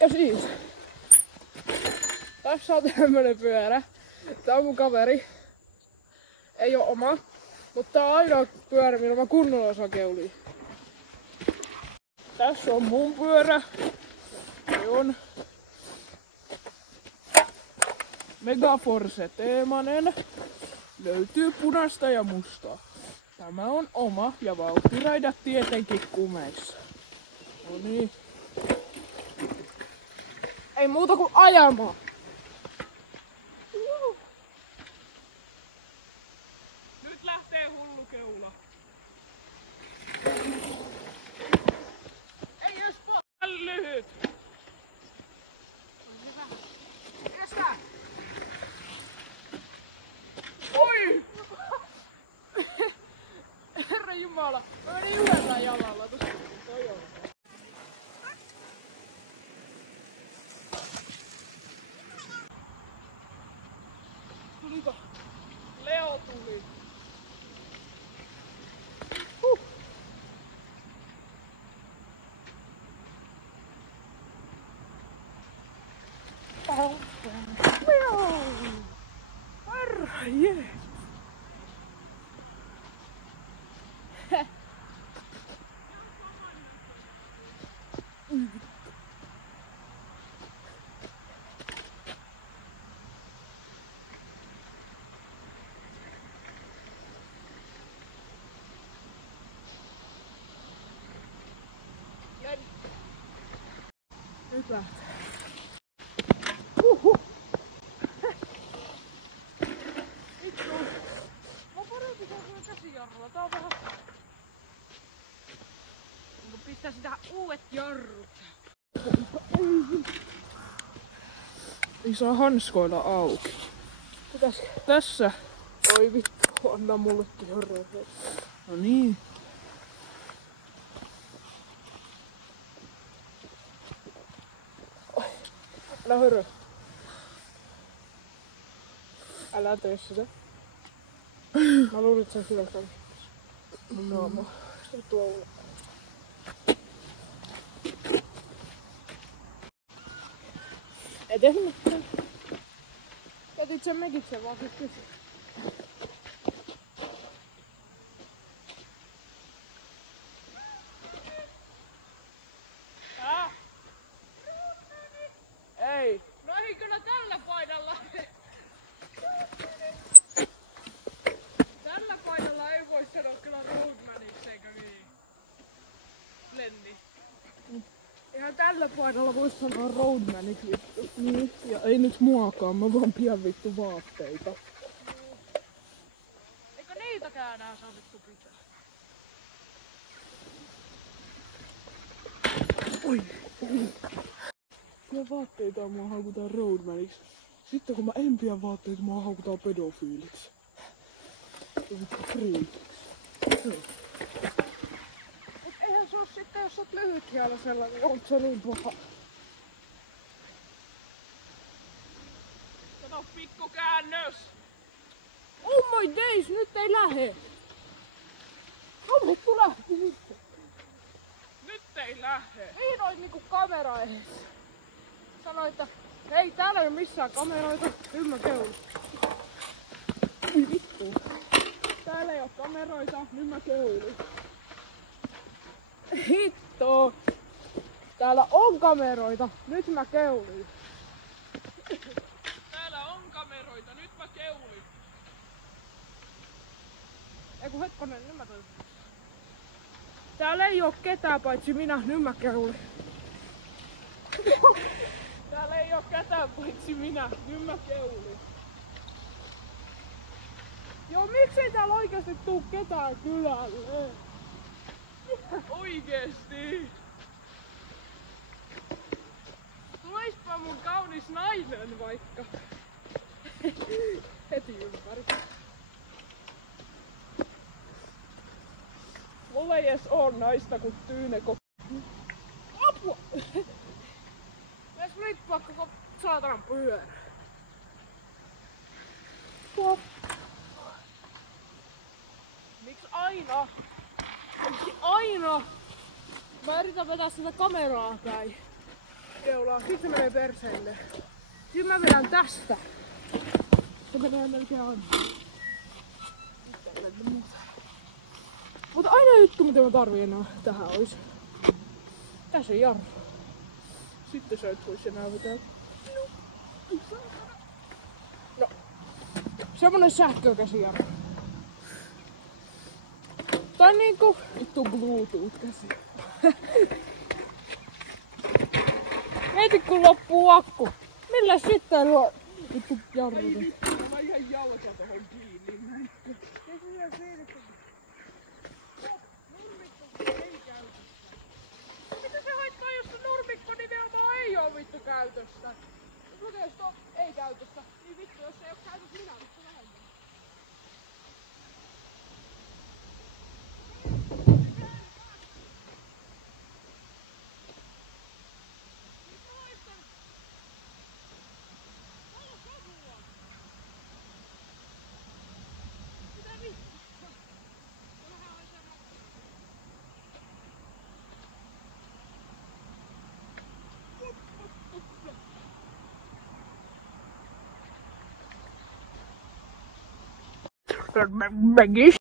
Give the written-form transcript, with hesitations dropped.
Ja siis, tässä on tämmönen pyörä. Tää on mun kaveri. Ei oo oma, mutta tää on ainoa pyörä, millä mä kunnolla osaan keulia. Tässä on mun pyörä. Se on Megaforce teemanen. Löytyy punaista ja mustaa. Tämä on oma ja vauhtiraidat tietenkin kumeissa. No niin. Ei muuta kuin ajamaan. Nyt lähtee hullu keula. Ei edes paljon lyhyt. Kestä! Oi! Herra Jumala, mä menin yhdellä jalalla tossa. Toi on. Tuliko? Leo tuli. Herra Jeesus. Nyt lähtee. Vittu. Mä oon parempi kuin käsijarrulla. Tää on vähän... Onko pistää sitä uudet jarrut? Ei saa hanskoilla auki. Pitäisikö? Tässä. Oi vittu, anna mulle jarruja. No niin. Älä hörö. Älä tee sitä. Mä luulin, että sä hyvä kanssa. Mun naama. Se tuolla. Ei tehnyt mitään. Jätit sen mekitsen vaan sit kysyä. Ei. No ei kyllä tällä painalla. Tällä painalla ei voi sanoa kyllä roadmaniksi eikä niin. Lenni. Ihan tällä painalla vois sanoa roadmaniksi vittu. Niin. Ja ei nyt muakaan, mä vaan pian vittu vaatteita. Eikö niitäkään enää saa vittu pitää? Oi. Kyllä vaatteita mua haukutaan roadmaniksi. Sitten kun mä en pidä vaatteita, mua haukutaan pedofiiliksi. Ja vittu friikiksi. Mut eihän se oo sitten, jos sä oot lyhythielasella, niin on se niin paha. Kato pikku käännös! Oh my days, nyt ei lähe! No vittu lähti sitten. Nyt ei lähe. Vihdoin niinku kamera edessä. Sanoi, että hei, täällä ei oo missään kameroita, nyt mä keulin. Ui vittu. Täällä ei oo kameroita, nyt mä keulin. Hitto. Täällä on kameroita, nyt mä keulin. Täällä on kameroita, nyt mä keulin. Eiku hetkonen, nyt mä toivon. Täällä ei oo ketään paitsi minä, nyt mä keulin. Täällä ei oo ketään paitsi minä, nyt mä keulin. Joo, miksei täällä oikeesti tuu ketään kylälle? Oikeesti? Tulispa mun kaunis nainen vaikka. Heti ympäri. Mulla ei edes oo naista kun Tyyne apua! Mielestäni flippaa koko saatanan pyörä. Miksi aina? Miksi aina? Mä yritän vetää sitä kameraa päin. keulaa, sit se menee perseelle. Sitten mä vedän tästä. Se menee melkein aina. Mutta aina juttu mitä mä tarvii enää tähän ois. Tässä on jarru. Sitten sä et vois enää vetää. No. Semmonen sähkökäsijarru. Tää on niinku vittu Bluetooth-käsi. Mieti kun loppuu akku. Millä sitten luo vittu jarru? Ei vittu, mä ihan jalka tohon kiinni. Mitä se haittaa, jos se nurmikko nimenomaan ei oo vittu käytössä? Mutta jos on ei käytössä, niin vittu jos ei oo käytössä, minä vittu vähemmän. Megis